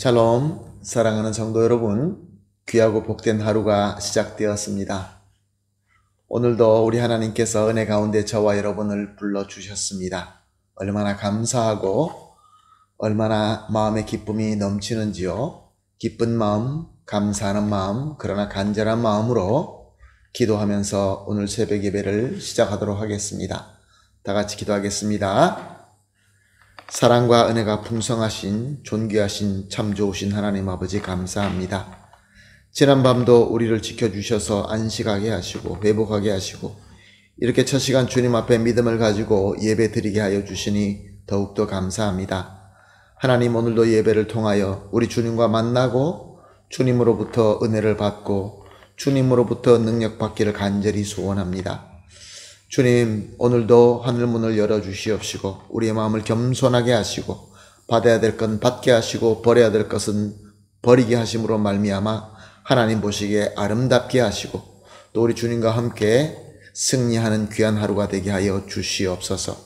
샬롬, 사랑하는 성도 여러분, 귀하고 복된 하루가 시작되었습니다. 오늘도 우리 하나님께서 은혜 가운데 저와 여러분을 불러주셨습니다. 얼마나 감사하고 얼마나 마음의 기쁨이 넘치는지요. 기쁜 마음, 감사하는 마음, 그러나 간절한 마음으로 기도하면서 오늘 새벽 예배를 시작하도록 하겠습니다. 다 같이 기도하겠습니다. 사랑과 은혜가 풍성하신 존귀하신 참 좋으신 하나님 아버지 감사합니다. 지난밤도 우리를 지켜주셔서 안식하게 하시고 회복하게 하시고 이렇게 첫 시간 주님 앞에 믿음을 가지고 예배 드리게 하여 주시니 더욱더 감사합니다. 하나님, 오늘도 예배를 통하여 우리 주님과 만나고 주님으로부터 은혜를 받고 주님으로부터 능력 받기를 간절히 소원합니다. 주님, 오늘도 하늘문을 열어주시옵시고 우리의 마음을 겸손하게 하시고 받아야 될 건 받게 하시고 버려야 될 것은 버리게 하심으로 말미암아 하나님 보시기에 아름답게 하시고 또 우리 주님과 함께 승리하는 귀한 하루가 되게 하여 주시옵소서.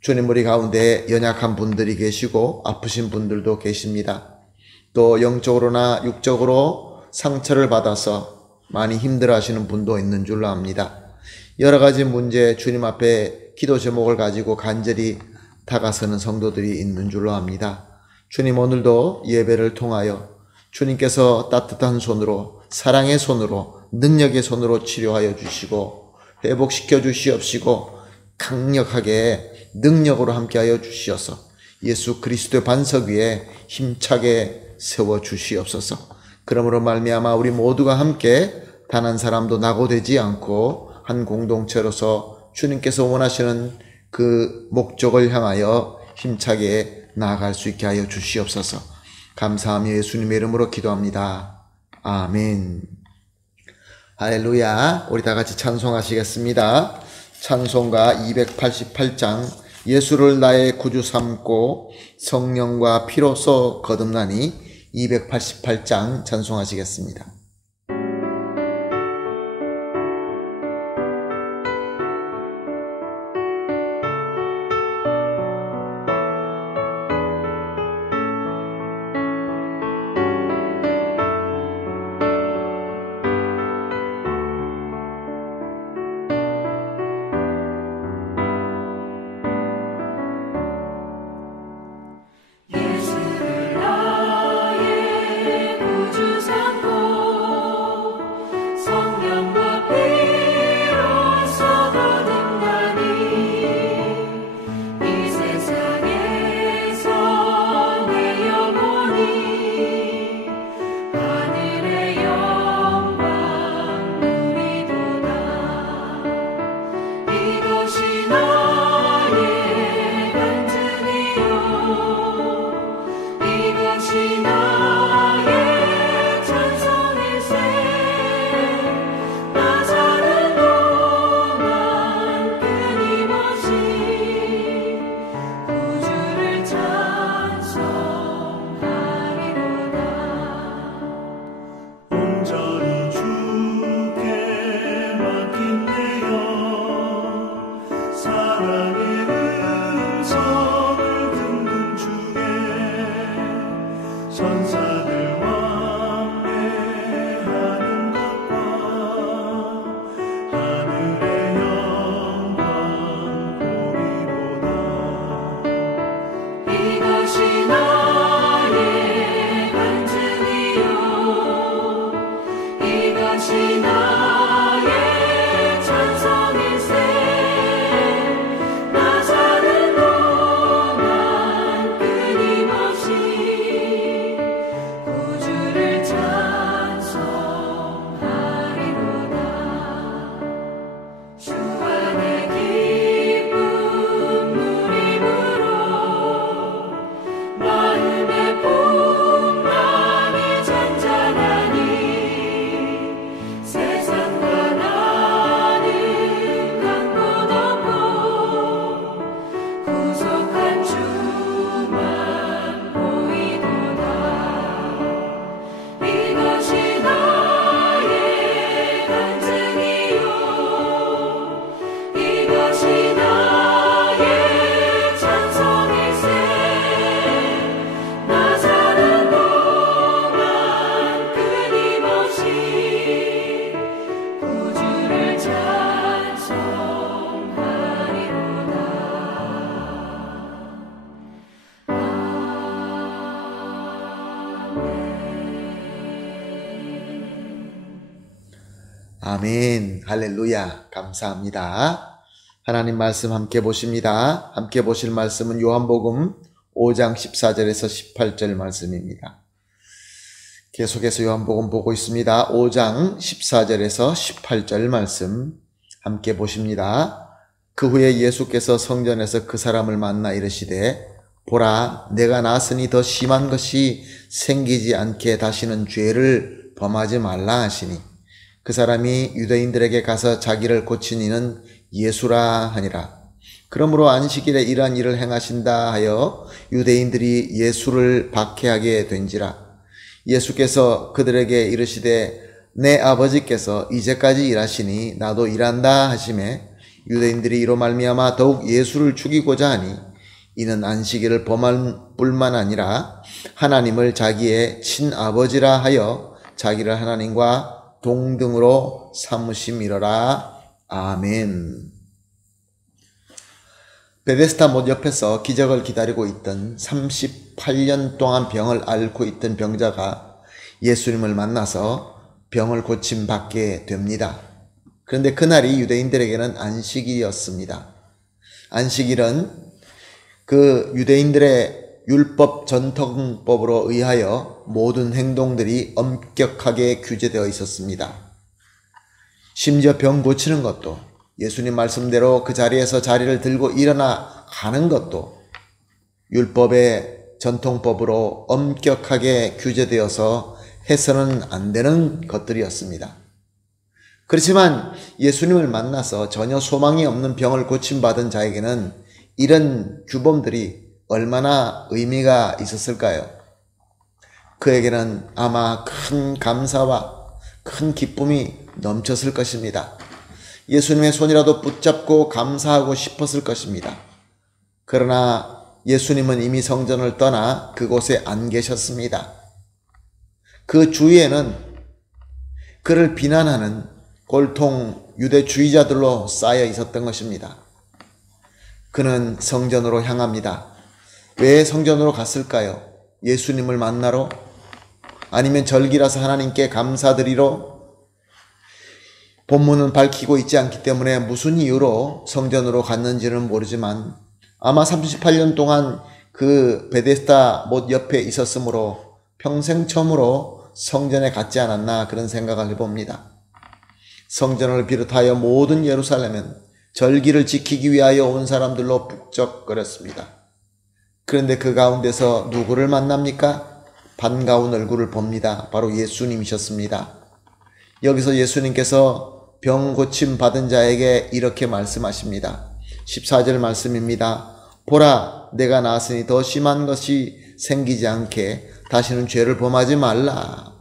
주님, 우리 가운데 연약한 분들이 계시고 아프신 분들도 계십니다. 또 영적으로나 육적으로 상처를 받아서 많이 힘들어하시는 분도 있는 줄로 압니다. 여러 가지 문제 주님 앞에 기도 제목을 가지고 간절히 다가서는 성도들이 있는 줄로 압니다. 주님, 오늘도 예배를 통하여 주님께서 따뜻한 손으로 사랑의 손으로 능력의 손으로 치료하여 주시고 회복시켜 주시옵시고 강력하게 능력으로 함께하여 주시어서 예수 그리스도의 반석 위에 힘차게 세워 주시옵소서. 그러므로 말미암아 우리 모두가 함께 단 한 사람도 낙오되지 않고 한 공동체로서 주님께서 원하시는 그 목적을 향하여 힘차게 나아갈 수 있게 하여 주시옵소서. 감사하며 예수님의 이름으로 기도합니다. 아멘. 할렐루야. 우리 다 같이 찬송하시겠습니다. 찬송가 288장 예수를 나의 구주 삼고 성령과 피로써 거듭나니 288장 찬송하시겠습니다. 아멘. 할렐루야. 감사합니다. 하나님 말씀 함께 보십니다. 함께 보실 말씀은 요한복음 5장 14절에서 18절 말씀입니다. 계속해서 요한복음 보고 있습니다. 5장 14절에서 18절 말씀 함께 보십니다. 그 후에 예수께서 성전에서 그 사람을 만나 이르시되 보라, 내가 나으니 더 심한 것이 생기지 않게 다시는 죄를 범하지 말라 하시니 그 사람이 유대인들에게 가서 자기를 고친 이는 예수라 하니라. 그러므로 안식일에 이러한 일을 행하신다 하여 유대인들이 예수를 박해하게 된지라. 예수께서 그들에게 이르시되 내 아버지께서 이제까지 일하시니 나도 일한다 하시매 유대인들이 이로 말미암아 더욱 예수를 죽이고자 하니 이는 안식일을 범할 뿐만 아니라 하나님을 자기의 친아버지라 하여 자기를 하나님과 동등으로 삼으심이로라. 아멘. 베데스다 못 옆에서 기적을 기다리고 있던 38년 동안 병을 앓고 있던 병자가 예수님을 만나서 병을 고침받게 됩니다. 그런데 그날이 유대인들에게는 안식일이었습니다. 안식일은 그 유대인들의 율법 전통법으로 의하여 모든 행동들이 엄격하게 규제되어 있었습니다. 심지어 병 고치는 것도 예수님 말씀대로 그 자리에서 자리를 들고 일어나 가는 것도 율법의 전통법으로 엄격하게 규제되어서 해서는 안 되는 것들이었습니다. 그렇지만 예수님을 만나서 전혀 소망이 없는 병을 고침받은 자에게는 이런 규범들이 얼마나 의미가 있었을까요? 그에게는 아마 큰 감사와 큰 기쁨이 넘쳤을 것입니다. 예수님의 손이라도 붙잡고 감사하고 싶었을 것입니다. 그러나 예수님은 이미 성전을 떠나 그곳에 안 계셨습니다. 그 주위에는 그를 비난하는 골통 유대주의자들로 쌓여 있었던 것입니다. 그는 성전으로 향합니다. 왜 성전으로 갔을까요? 예수님을 만나러? 아니면 절기라서 하나님께 감사드리러? 본문은 밝히고 있지 않기 때문에 무슨 이유로 성전으로 갔는지는 모르지만 아마 38년 동안 그 베데스다 못 옆에 있었으므로 평생 처음으로 성전에 갔지 않았나 그런 생각을 해봅니다. 성전을 비롯하여 모든 예루살렘은 절기를 지키기 위하여 온 사람들로 북적거렸습니다. 그런데 그 가운데서 누구를 만납니까? 반가운 얼굴을 봅니다. 바로 예수님이셨습니다. 여기서 예수님께서 병 고침 받은 자에게 이렇게 말씀하십니다. 14절 말씀입니다. 보라, 내가 나으니 더 심한 것이 생기지 않게 다시는 죄를 범하지 말라.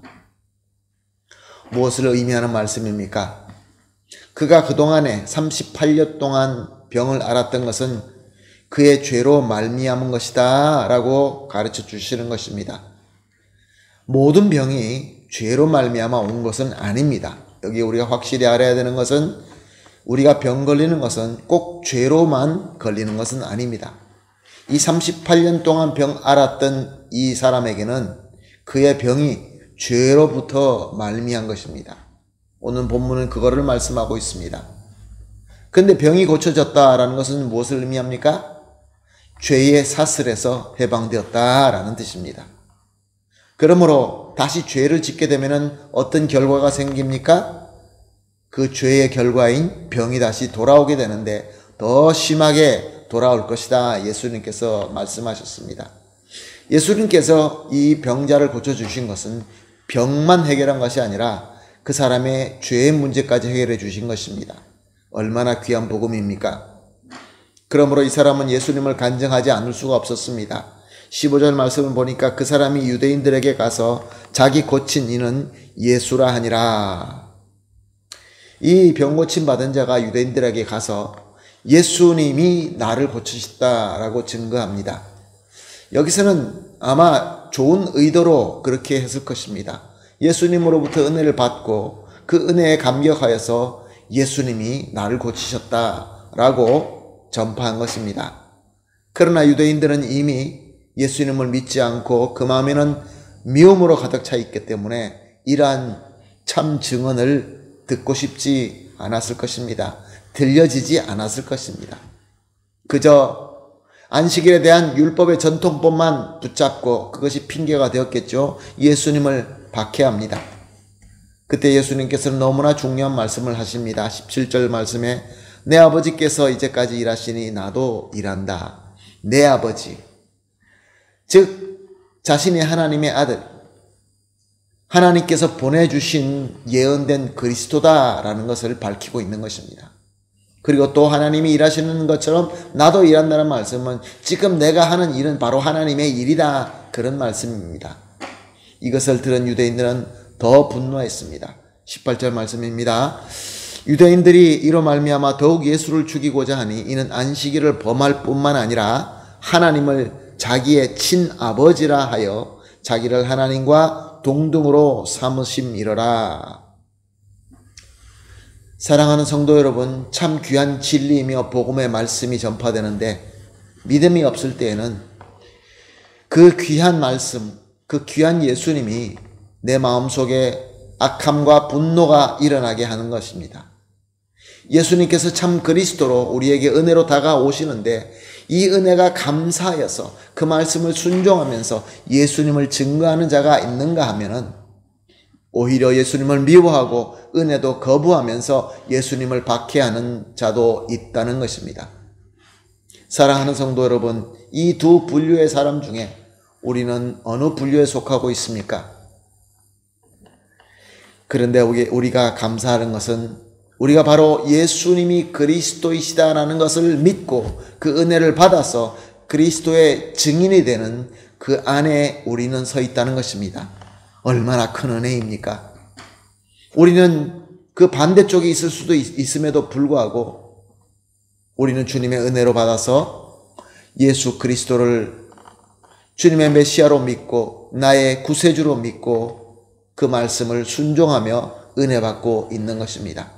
무엇을 의미하는 말씀입니까? 그가 그동안에 38년 동안 병을 앓았던 것은 그의 죄로 말미암은 것이다 라고 가르쳐 주시는 것입니다. 모든 병이 죄로 말미암아 온 것은 아닙니다. 여기 우리가 확실히 알아야 되는 것은 우리가 병 걸리는 것은 꼭 죄로만 걸리는 것은 아닙니다. 이 38년 동안 병 앓았던 이 사람에게는 그의 병이 죄로부터 말미암은 것입니다. 오늘 본문은 그거를 말씀하고 있습니다. 근데 병이 고쳐졌다라는 것은 무엇을 의미합니까? 죄의 사슬에서 해방되었다라는 뜻입니다. 그러므로 다시 죄를 짓게 되면 어떤 결과가 생깁니까? 그 죄의 결과인 병이 다시 돌아오게 되는데 더 심하게 돌아올 것이다. 예수님께서 말씀하셨습니다. 예수님께서 이 병자를 고쳐주신 것은 병만 해결한 것이 아니라 그 사람의 죄의 문제까지 해결해 주신 것입니다. 얼마나 귀한 복음입니까? 그러므로 이 사람은 예수님을 간증하지 않을 수가 없었습니다. 15절 말씀을 보니까 그 사람이 유대인들에게 가서 자기 고친 이는 예수라 하니라. 이 병 고침 받은 자가 유대인들에게 가서 예수님이 나를 고치셨다라고 증거합니다. 여기서는 아마 좋은 의도로 그렇게 했을 것입니다. 예수님으로부터 은혜를 받고 그 은혜에 감격하여서 예수님이 나를 고치셨다라고 전파한 것입니다. 그러나 유대인들은 이미 예수님을 믿지 않고 그 마음에는 미움으로 가득 차 있기 때문에 이러한 참 증언을 듣고 싶지 않았을 것입니다. 들려지지 않았을 것입니다. 그저 안식일에 대한 율법의 전통법만 붙잡고 그것이 핑계가 되었겠죠. 예수님을 박해합니다. 그때 예수님께서는 너무나 중요한 말씀을 하십니다. 17절 말씀에 내 아버지께서 이제까지 일하시니 나도 일한다. 내 아버지, 즉 자신이 하나님의 아들, 하나님께서 보내주신 예언된 그리스도다라는 것을 밝히고 있는 것입니다. 그리고 또 하나님이 일하시는 것처럼 나도 일한다는 말씀은 지금 내가 하는 일은 바로 하나님의 일이다, 그런 말씀입니다. 이것을 들은 유대인들은 더 분노했습니다. 18절 말씀입니다. 유대인들이 이로 말미암아 더욱 예수를 죽이고자 하니 이는 안식일을 범할 뿐만 아니라 하나님을 자기의 친아버지라 하여 자기를 하나님과 동등으로 삼으심이로라. 사랑하는 성도 여러분, 참 귀한 진리이며 복음의 말씀이 전파되는데 믿음이 없을 때에는 그 귀한 말씀, 그 귀한 예수님이 내 마음속에 악함과 분노가 일어나게 하는 것입니다. 예수님께서 참 그리스도로 우리에게 은혜로 다가오시는데 이 은혜가 감사하여서 그 말씀을 순종하면서 예수님을 증거하는 자가 있는가 하면은 오히려 예수님을 미워하고 은혜도 거부하면서 예수님을 박해하는 자도 있다는 것입니다. 사랑하는 성도 여러분, 이 두 분류의 사람 중에 우리는 어느 분류에 속하고 있습니까? 그런데 우리가 감사하는 것은 우리가 바로 예수님이 그리스도이시다라는 것을 믿고 그 은혜를 받아서 그리스도의 증인이 되는 그 안에 우리는 서 있다는 것입니다. 얼마나 큰 은혜입니까? 우리는 그 반대쪽에 있을 수도 있음에도 불구하고 우리는 주님의 은혜로 받아서 예수 그리스도를 주님의 메시아로 믿고 나의 구세주로 믿고 그 말씀을 순종하며 은혜 받고 있는 것입니다.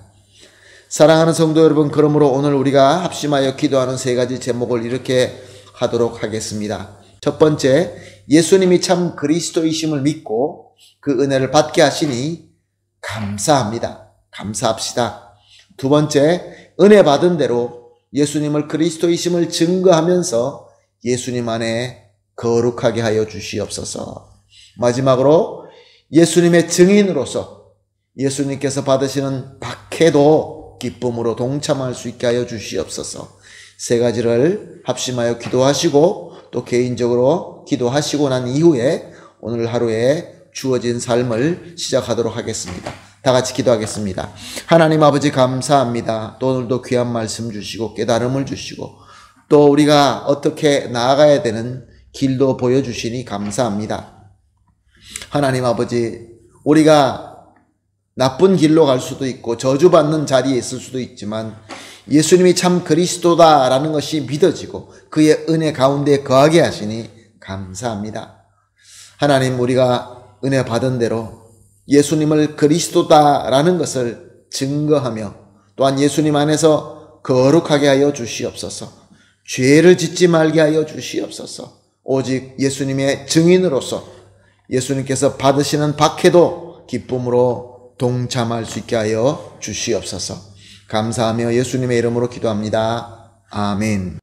사랑하는 성도 여러분, 그러므로 오늘 우리가 합심하여 기도하는 세 가지 제목을 이렇게 하도록 하겠습니다. 첫 번째, 예수님이 참 그리스도이심을 믿고 그 은혜를 받게 하시니 감사합니다. 감사합시다. 두 번째, 은혜 받은 대로 예수님을 그리스도이심을 증거하면서 예수님 안에 거룩하게 하여 주시옵소서. 마지막으로 예수님의 증인으로서 예수님께서 받으시는 박해도 기쁨으로 동참할 수 있게 하여 주시옵소서. 세 가지를 합심하여 기도하시고 또 개인적으로 기도하시고 난 이후에 오늘 하루에 주어진 삶을 시작하도록 하겠습니다. 다 같이 기도하겠습니다. 하나님 아버지 감사합니다. 또 오늘도 귀한 말씀 주시고 깨달음을 주시고 또 우리가 어떻게 나아가야 되는 길도 보여주시니 감사합니다. 하나님 아버지, 우리가 나쁜 길로 갈 수도 있고 저주받는 자리에 있을 수도 있지만 예수님이 참 그리스도다라는 것이 믿어지고 그의 은혜 가운데 거하게 하시니 감사합니다. 하나님, 우리가 은혜 받은 대로 예수님을 그리스도다라는 것을 증거하며 또한 예수님 안에서 거룩하게 하여 주시옵소서. 죄를 짓지 말게 하여 주시옵소서. 오직 예수님의 증인으로서 예수님께서 받으시는 박해도 기쁨으로 동참할 수 있게 하여 주시옵소서. 감사하며 예수님의 이름으로 기도합니다. 아멘.